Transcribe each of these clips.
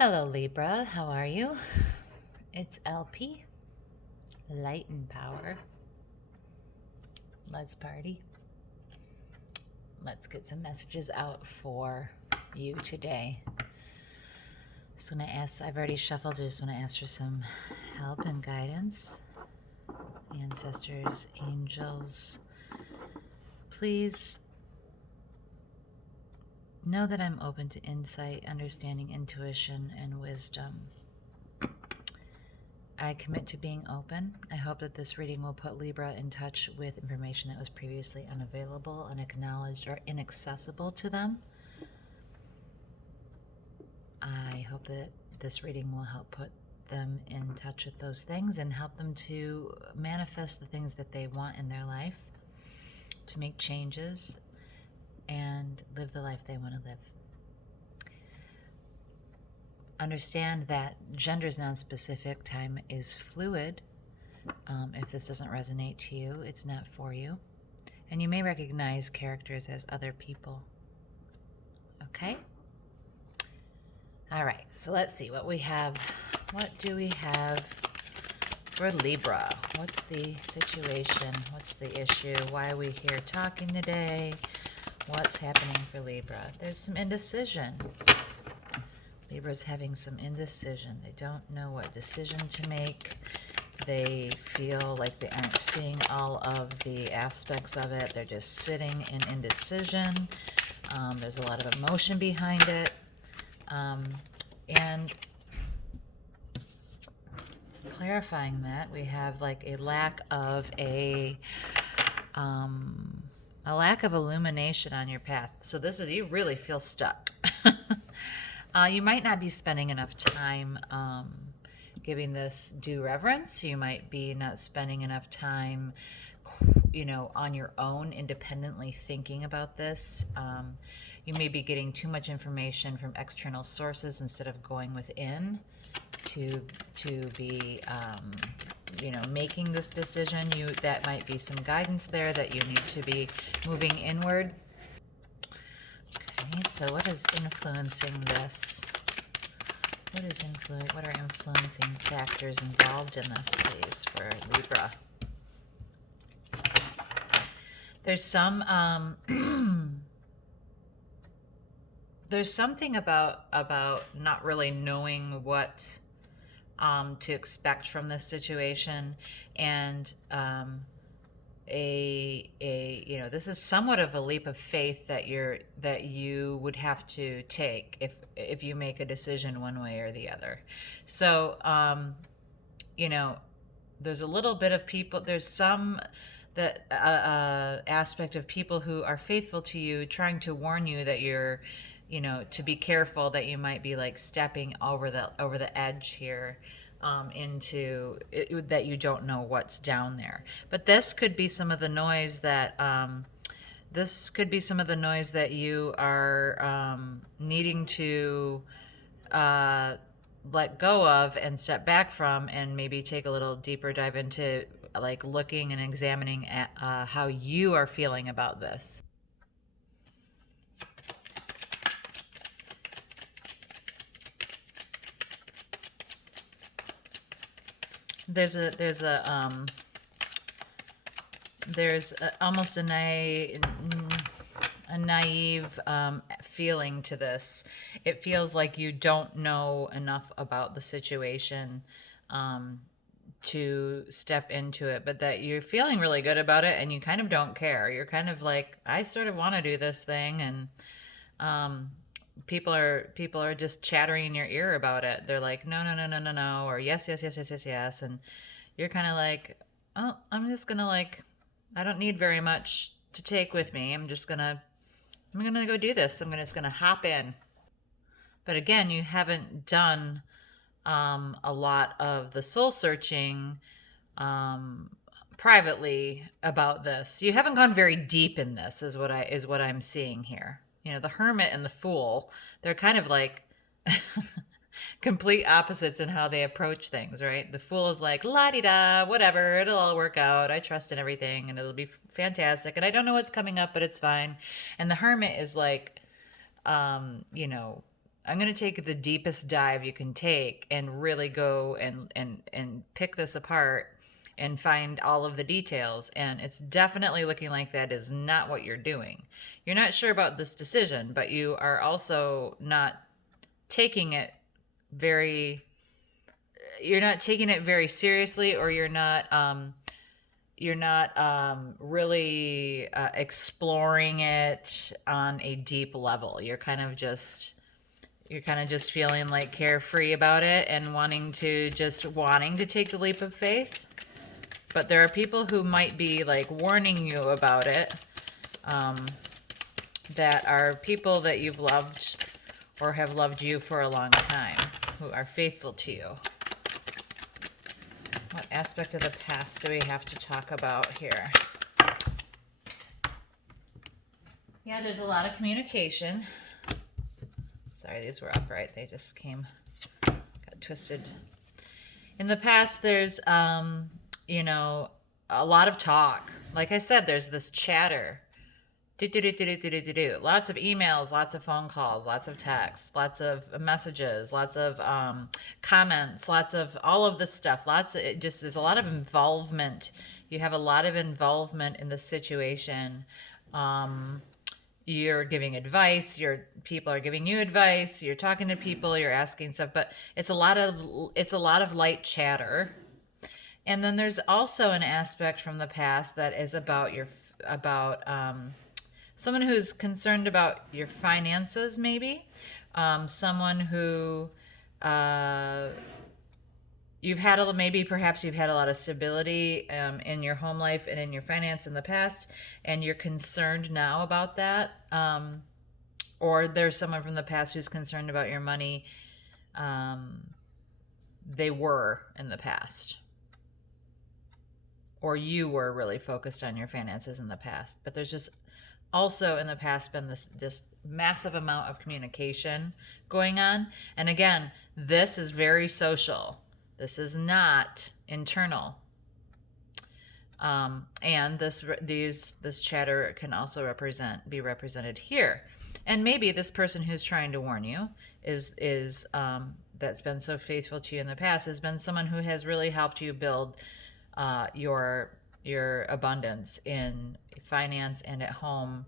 Hello, Libra. How are you? It's LP, Light&Power. Let's party. Let's get some messages out for you today. Just want to ask, I've already shuffled, I just want to ask for some help and guidance. Ancestors, angels, please know that I'm open to insight, understanding, intuition, and wisdom. I commit to being open. I hope that this reading will put Libra in touch with information that was previously unavailable, unacknowledged, or inaccessible to them. I hope that this reading will help put them in touch with those things and help them to manifest the things that they want in their life, to make changes, and live the life they want to live. Understand that gender is non-specific, time is fluid. If this doesn't resonate to you, it's not for you. And you may recognize characters as other people. Okay? All right, so let's see what we have. What do we have for Libra? What's the situation? What's the issue? Why are we here talking today? What's happening for Libra? There's some indecision. Libra's having some indecision. They don't know what decision to make. They feel like they aren't seeing all of the aspects of it. They're just sitting in indecision. There's a lot of emotion behind it. And clarifying that, we have like a lack of illumination on your path. So this is, you really feel stuck. You might not be spending enough time giving this due reverence. You might be not spending enough time, on your own, independently thinking about this. You may be getting too much information from external sources instead of going within to be, making this decision. That might be some guidance there that you need to be moving inward. Okay, so what is influencing this? What are influencing factors involved in this, please, for Libra? There's some there's something about not really knowing what to expect from this situation, and this is somewhat of a leap of faith that you would have to take if you make a decision one way or the other. So there's a little bit of people, there's some that aspect of people who are faithful to you, trying to warn you that you're to be careful, that you might be like stepping over the edge here, into it, that you don't know what's down there. But this could be some of the noise that you are needing to let go of and step back from, and maybe take a little deeper dive into like looking and examining at how you are feeling about this. There's almost a naive feeling to this. It feels like you don't know enough about the situation to step into it, but that you're feeling really good about it, and you kind of don't care. You're kind of like, I sort of want to do this thing, and people are just chattering in your ear about it. They're like, no, no, no, no, no, no, or yes, yes, yes, yes, yes, yes, and you're kind of like, oh, I'm just gonna I don't need very much to take with me. I'm gonna go do this. I'm just gonna hop in. But again, you haven't done a lot of the soul searching privately about this. You haven't gone very deep in this, is what I'm seeing here. The Hermit and the Fool, they're kind of like complete opposites in how they approach things, right? The Fool is like, la-di-da, whatever, it'll all work out. I trust in everything, and it'll be fantastic. And I don't know what's coming up, but it's fine. And the Hermit is like, I'm going to take the deepest dive you can take and really go and pick this apart and find all of the details. And it's definitely looking like that is not what you're doing. You're not sure about this decision, but you are also not taking it very, seriously, or you're not really exploring it on a deep level. You're kind of just feeling like carefree about it and wanting to take the leap of faith. But there are people who might be like warning you about it, that are people that you've loved or have loved you for a long time, who are faithful to you. What aspect of the past do we have to talk about here? Yeah, there's a lot of communication. Sorry, these were upright. They just got twisted. In the past, there's, a lot of talk. Like I said, there's this chatter. Lots of emails, lots of phone calls, lots of texts, lots of messages, lots of comments, lots of all of this stuff. There's a lot of involvement. You have a lot of involvement in the situation. You're giving advice, people are giving you advice, you're talking to people, you're asking stuff, but it's a lot of light chatter. And then there's also an aspect from the past that is about someone who's concerned about your finances, maybe. Someone who perhaps you've had a lot of stability in your home life and in your finance in the past, and you're concerned now about that. Or there's someone from the past who's concerned about your money. They were in the past. Or you were really focused on your finances in the past. But there's just also in the past been this massive amount of communication going on. And again, this is very social. This is not internal. And this chatter can also be represented here. And maybe this person who's trying to warn you is that's been so faithful to you in the past has been someone who has really helped you build your abundance in finance and at home,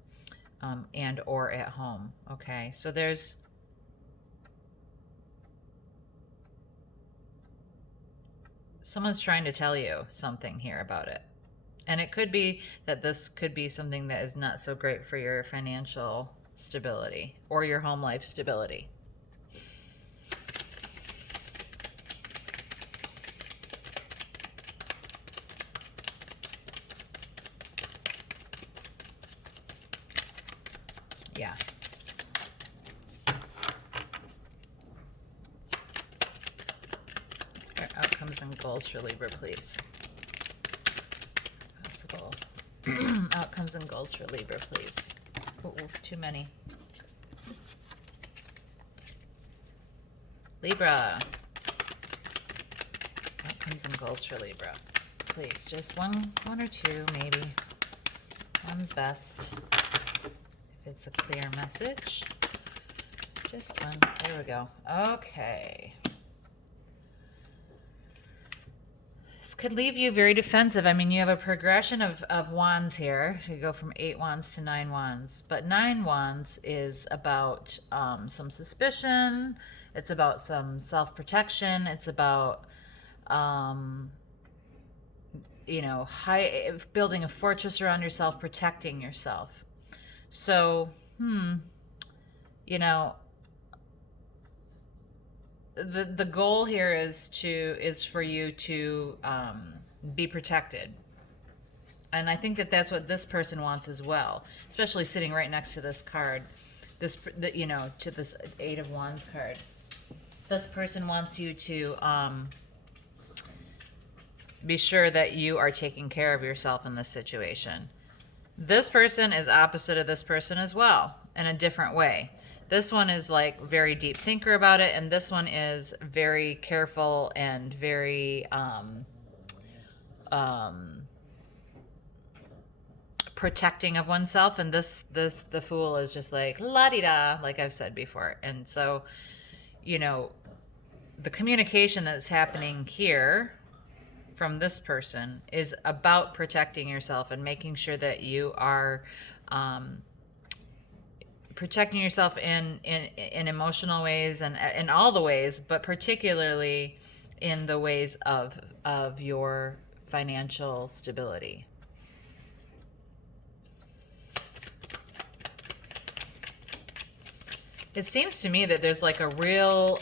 and or at home. Okay, so there's someone's trying to tell you something here about it. And it could be that this could be something that is not so great for your financial stability or your home life stability. Yeah. Outcomes and goals for Libra, please. Possible outcomes and goals for Libra, please. Oh, too many. Libra. Outcomes and goals for Libra. Please, just one or two, maybe. One's best. If it's a clear message. Just one. There we go. Okay. This could leave you very defensive. I mean, you have a progression of wands here. You go from 8 wands to 9 wands. But 9 wands is about some suspicion. It's about some self-protection. It's about, building a fortress around yourself, protecting yourself. So, the goal here is for you to be protected. And I think that's what this person wants as well, especially sitting right next to this card, to this 8 of Wands card. This person wants you to be sure that you are taking care of yourself in this situation. This person is opposite of this person as well, in a different way. This one is like very deep thinker about it, and this one is very careful and very protecting of oneself, and the Fool is just like la-di-da, like I've said before. And so, you know, the communication that's happening here from this person is about protecting yourself and making sure that you are protecting yourself in emotional ways and in all the ways, but particularly in the ways of your financial stability. It seems to me that there's like a real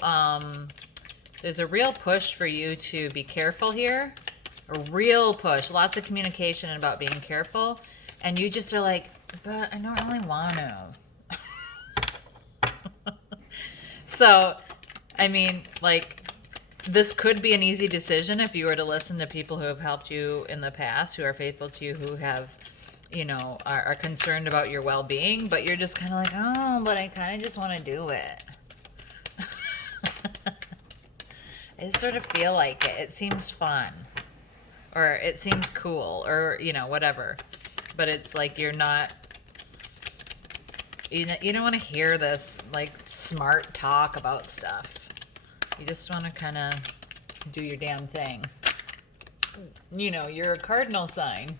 push for you to be careful here. A real push, lots of communication about being careful, and you just are like, but I don't really want to. So, I mean, like, this could be an easy decision if you were to listen to people who have helped you in the past, who are faithful to you, who have, you know, are concerned about your well-being, but you're just kind of like, oh, but I kind of just want to do it. I just sort of feel like it. It seems fun, or it seems cool, or, you know, whatever. But it's like you're not, you don't want to hear this, like, smart talk about stuff. You just want to kind of do your damn thing. You know, you're a cardinal sign.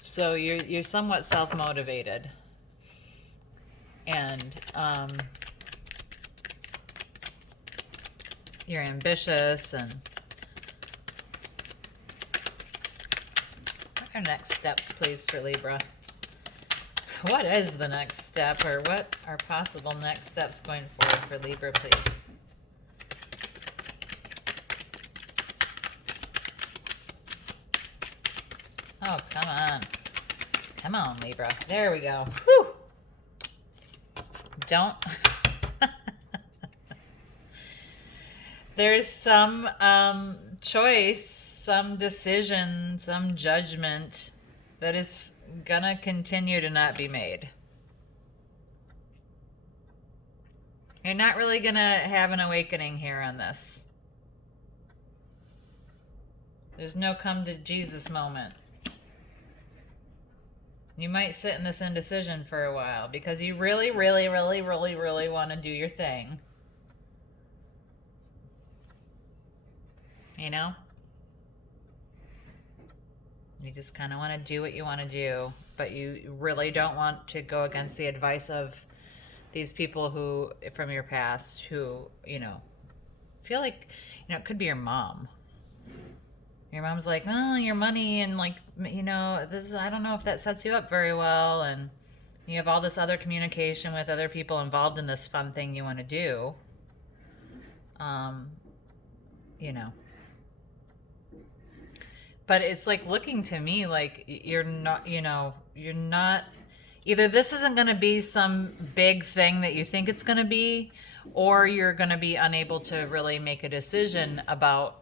So you're somewhat self-motivated. And you're ambitious. And what are next steps, please, for Libra? What is the next step, or what are possible next steps going forward for Libra, please? Oh, come on. Come on, Libra. There we go. Whew. Don't. There's some choice, some decision, some judgment that is gonna continue to not be made. You're not really gonna have an awakening here on this. There's no come to Jesus moment. You might sit in this indecision for a while because you really, really, really, really, really want to do your thing. You know? You just kind of want to do what you want to do, but you really don't want to go against the advice of these people who, from your past, who, you know, feel like, you know, it could be your mom. Your mom's like, oh, your money, and like, you know, this, I don't know if that sets you up very well, and you have all this other communication with other people involved in this fun thing you want to do. You know. But it's like looking to me like you're not, you know, you're not, either this isn't going to be some big thing that you think it's going to be, or you're going to be unable to really make a decision about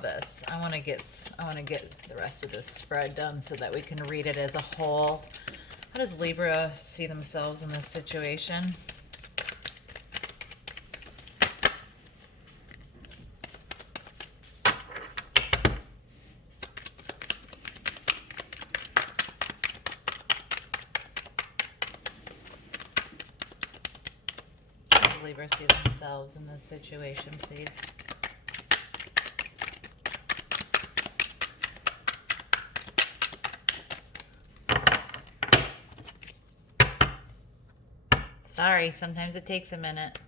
this. I want to get the rest of this spread done so that we can read it as a whole. How does Libra see themselves in this situation? Libra see themselves in this situation, please? Sorry, sometimes it takes a minute.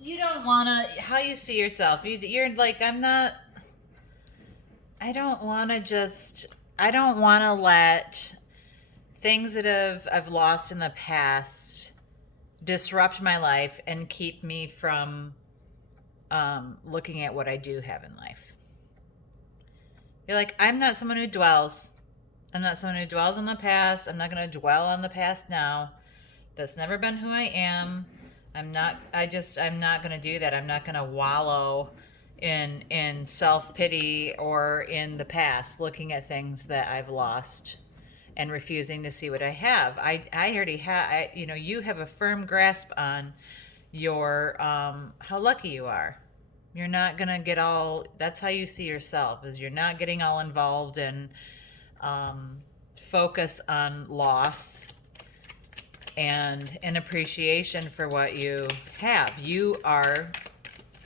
You don't want to, how you see yourself. You're like, I don't want to let things that I've lost in the past disrupt my life and keep me from looking at what I do have in life. You're like, I'm not someone who dwells. I'm not someone who dwells on the past. I'm not going to dwell on the past now. That's never been who I am. I'm not going to do that. I'm not going to wallow in self-pity or in the past, looking at things that I've lost and refusing to see what I have. I already have, you have a firm grasp on your, how lucky you are. You're not going to get all, that's how you see yourself, is you're not getting all involved in focus on loss and an appreciation for what you have.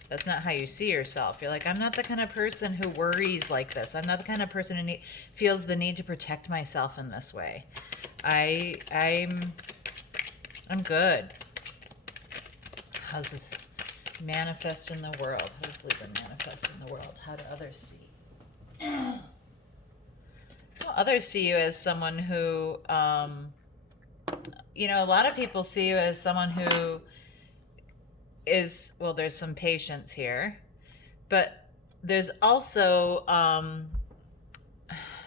That's not how you see yourself. You're like, I'm not the kind of person who worries like this. I'm not the kind of person who feels the need to protect myself in this way. I'm good. How's this manifest in the world? How does Libra manifest in the world? How do others see? Well, others see you as someone who, a lot of people see you as someone who is, well, there's some patience here, but there's also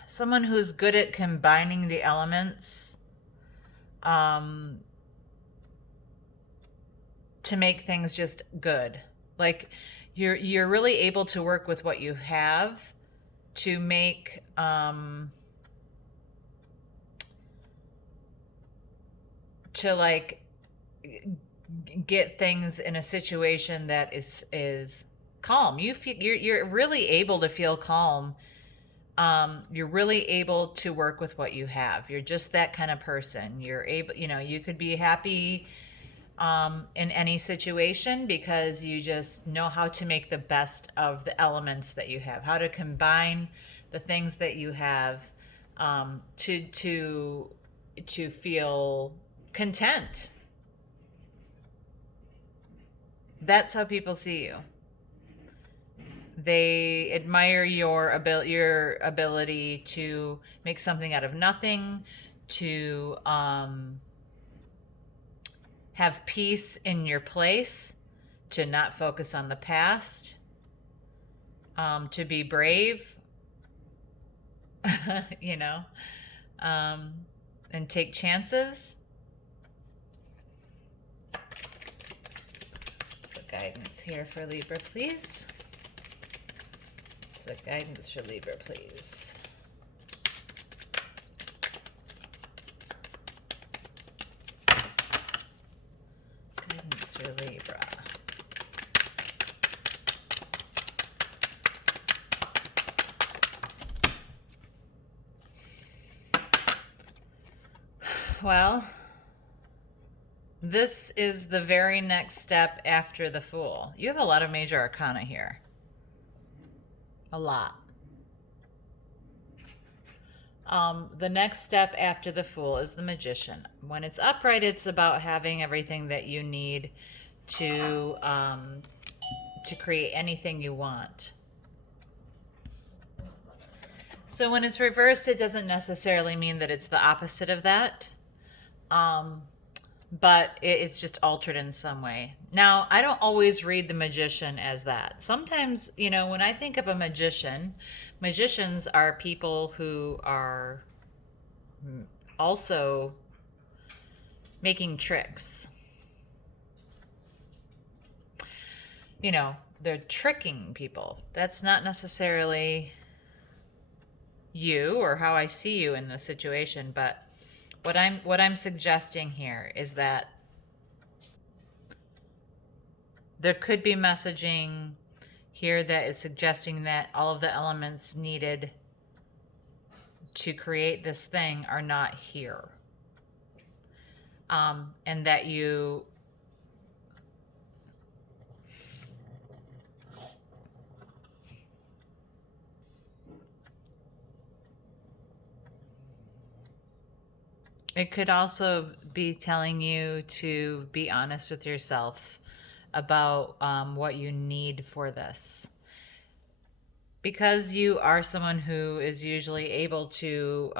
someone who's good at combining the elements to make things just good. Like you're really able to work with what you have to make to like get things in a situation that is calm. You're really able to feel calm. You're really able to work with what you have. You're just that kind of person. You're able, you could be happy in any situation because you just know how to make the best of the elements that you have, how to combine the things that you have to feel content. That's how people see you. They admire your ability to make something out of nothing, to have peace in your place, to not focus on the past, to be brave, and take chances. Guidance here for Libra, please. The guidance for Libra, please. Guidance for Libra. Well, this is the very next step after the Fool. You have a lot of major arcana here. A lot. The next step after the Fool is the Magician. When it's upright, it's about having everything that you need to create anything you want. So when it's reversed, it doesn't necessarily mean that it's the opposite of that. But it's just altered in some way. Now, I don't always read the Magician as that. Sometimes, when I think of a magician, magicians are people who are also making tricks. They're tricking people. That's not necessarily you or how I see you in this situation, but what I'm suggesting here is that there could be messaging here that is suggesting that all of the elements needed to create this thing are not here. And that you it could also be telling you to be honest with yourself about what you need for this. Because you are someone who is usually able to,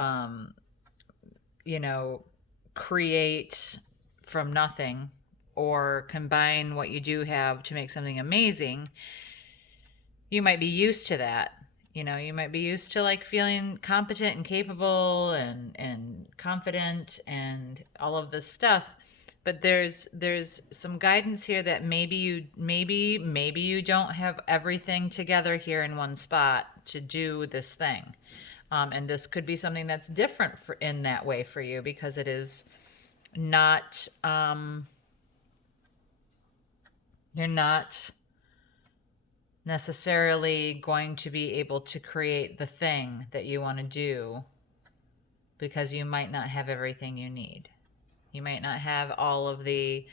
create from nothing or combine what you do have to make something amazing, you might be used to that. You might be used to like feeling competent and capable and confident and all of this stuff. But there's some guidance here that maybe you don't have everything together here in one spot to do this thing. And this could be something that's different in that way for you, because it is not, you're not necessarily going to be able to create the thing that you want to do, because you might not have everything you need. You might not have all of the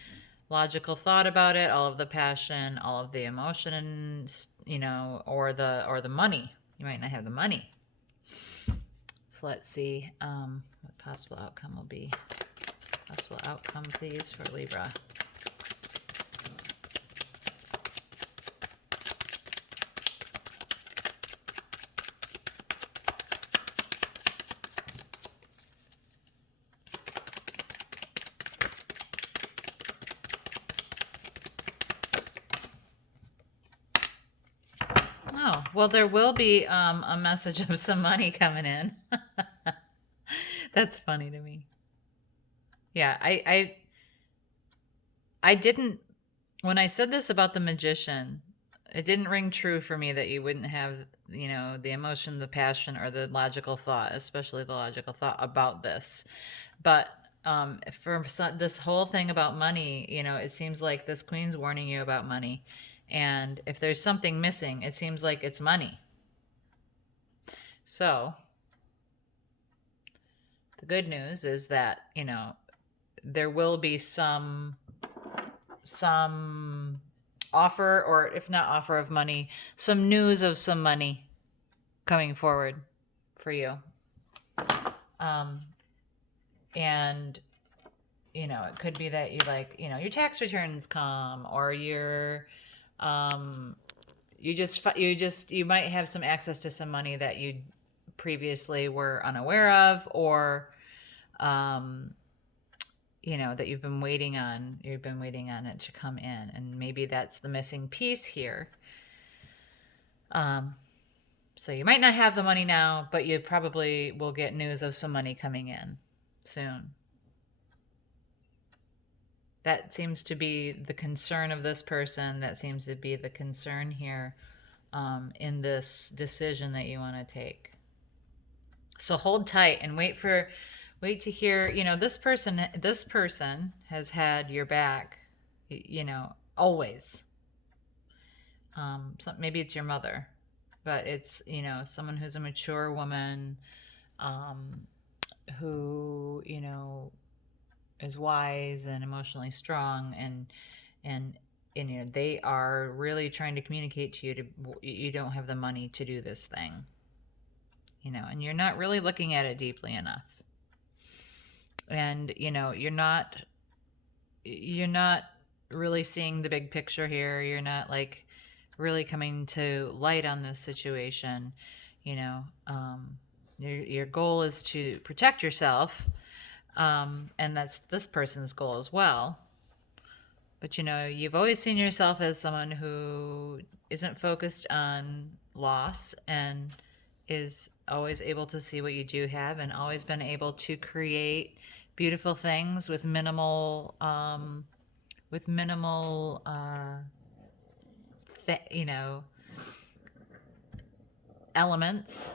logical thought about it, all of the passion, all of the emotion, or the money. You might not have the money. So let's see what possible outcome will be. Possible outcome, please, for Libra. Oh, well, there will be a message of some money coming in. That's funny to me. Yeah, I didn't, when I said this about the magician, it didn't ring true for me that you wouldn't have, the emotion, the passion, or the logical thought, especially the logical thought about this. But for this whole thing about money, it seems like this queen's warning you about money. And if there's something missing, it seems like it's money. So the good news is that, there will be some offer, or if not offer of money, some news of some money coming forward for you. And, it could be that you your tax returns come, or your, you might have some access to some money that you previously were unaware of, or, that you've been waiting on it to come in. And maybe that's the missing piece here. So you might not have the money now, but you probably will get news of some money coming in soon. That seems to be the concern of this person. That seems to be the concern here in this decision that you want to take. So hold tight and wait to hear, this person has had your back, always. Maybe it's your mother, but it's, someone who's a mature woman, who, is wise and emotionally strong, and they are really trying to communicate to you you don't have the money to do this thing, and you're not really looking at it deeply enough. And, you're not really seeing the big picture here. You're not really coming to light on this situation. Your goal is to protect yourself. And that's this person's goal as well. But, you've always seen yourself as someone who isn't focused on loss, and is always able to see what you do have, and always been able to create beautiful things with minimal elements.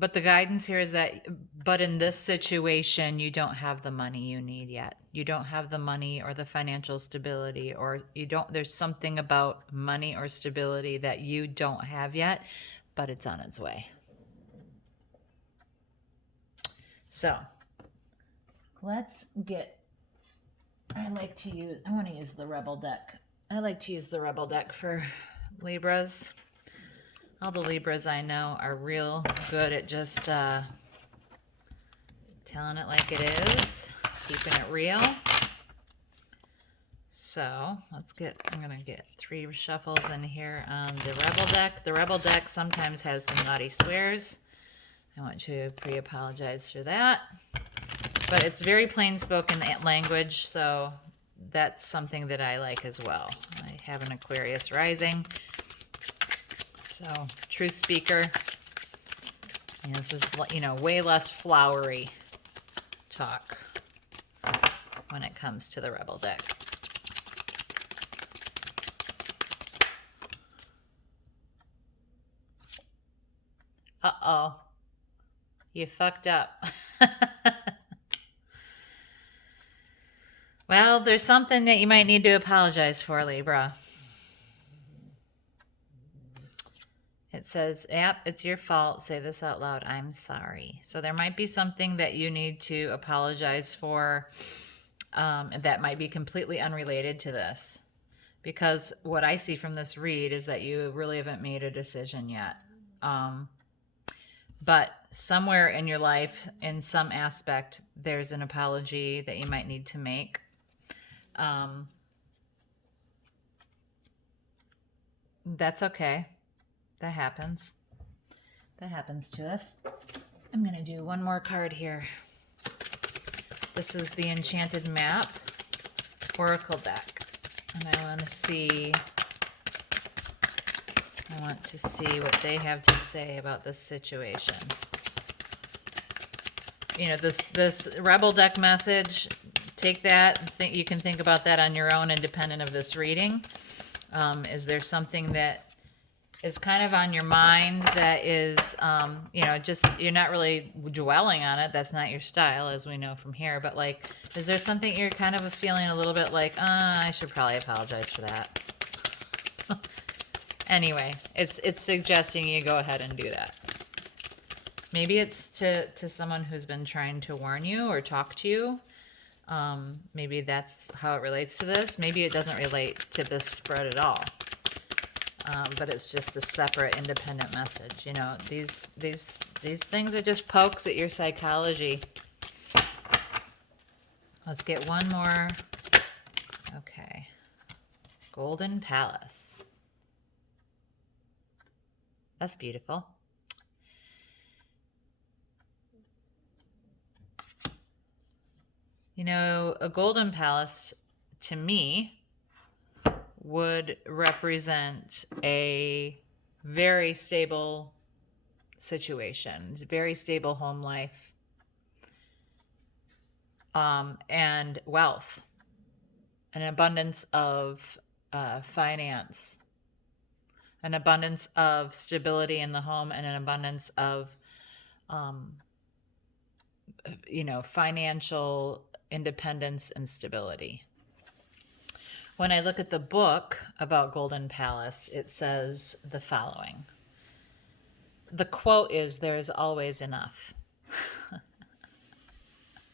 But the guidance here is that, but in this situation, you don't have the money you need yet. You don't have the money or the financial stability, or there's something about money or stability that you don't have yet, but it's on its way. So I want to use the Rebel deck. I like to use the Rebel deck for Libras. All the Libras I know are real good at just telling it like it is, keeping it real. So I'm going to get 3 shuffles in here on the Rebel deck. The Rebel deck sometimes has some naughty swears. I want to pre-apologize for that. But it's very plain-spoken language, so that's something that I like as well. I have an Aquarius rising. So, truth speaker. And this is, way less flowery talk when it comes to the Rebel deck. Uh-oh. You fucked up. Well, there's something that you might need to apologize for, Libra. It says, yep, it's your fault. Say this out loud. I'm sorry. So there might be something that you need to apologize for that might be completely unrelated to this. Because what I see from this read is that you really haven't made a decision yet. But somewhere in your life, in some aspect, there's an apology that you might need to make. That's okay. That happens. That happens to us. I'm going to do one more card here. This is the Enchanted Map Oracle deck. And I want to see what they have to say about this situation. You know, this Rebel deck message, take that. You can think about that on your own, independent of this reading. Is there something that is kind of on your mind that is, just, you're not really dwelling on it. That's not your style, as we know from here. But, like, is there something you're kind of feeling a little bit like, I should probably apologize for that? Anyway, it's suggesting you go ahead and do that. Maybe it's to someone who's been trying to warn you or talk to you. Maybe that's how it relates to this. Maybe it doesn't relate to this spread at all. But it's just a separate, independent message. You know, these things are just pokes at your psychology. Let's get one more. Okay. Golden Palace. That's beautiful. You know, a golden palace, to me, would represent a very stable situation, very stable home life, and wealth, an abundance of finance, an abundance of stability in the home, and an abundance of, financial independence and stability. When I look at the book about Golden Palace, it says the following. The quote is, "There is always enough."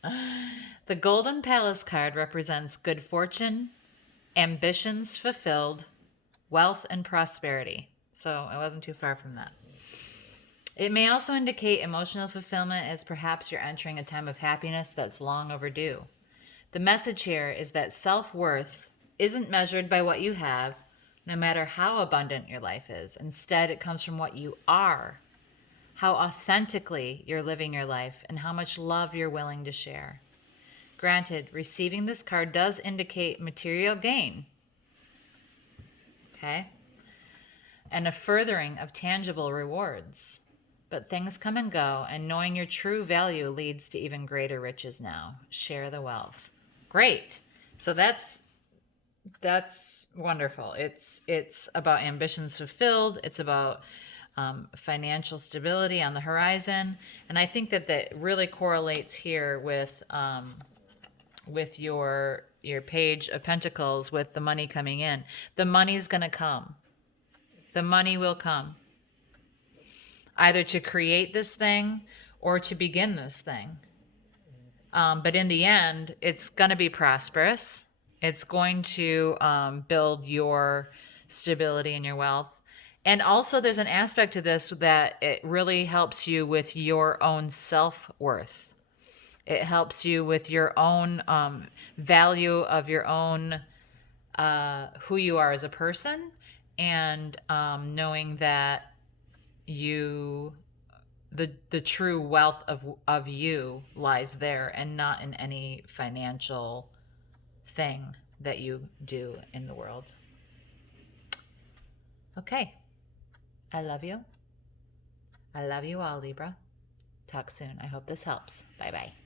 The Golden Palace card represents good fortune, ambitions fulfilled, wealth, and prosperity. So I wasn't too far from that. It may also indicate emotional fulfillment, as perhaps you're entering a time of happiness that's long overdue. The message here is that self-worth isn't measured by what you have, no matter how abundant your life is. Instead, it comes from what you are, how authentically you're living your life, and how much love you're willing to share. Granted, receiving this card does indicate material gain, okay, and a furthering of tangible rewards. But things come and go, and knowing your true value leads to even greater riches now. Share the wealth. Great. So that's wonderful. It's about ambitions fulfilled. It's about financial stability on the horizon. And I think that really correlates here with your Page of Pentacles, with the money coming in. The money's going to come. The money will come. Either to create this thing or to begin this thing. But in the end, it's going to be prosperous. It's going to build your stability and your wealth. And also there's an aspect to this that it really helps you with your own self-worth. It helps you with your own value of your own, who you are as a person, and knowing that the true wealth of you lies there, and not in any financial thing that you do in the world. Okay. I love you. I love you all, Libra. Talk soon. I hope this helps. Bye-bye.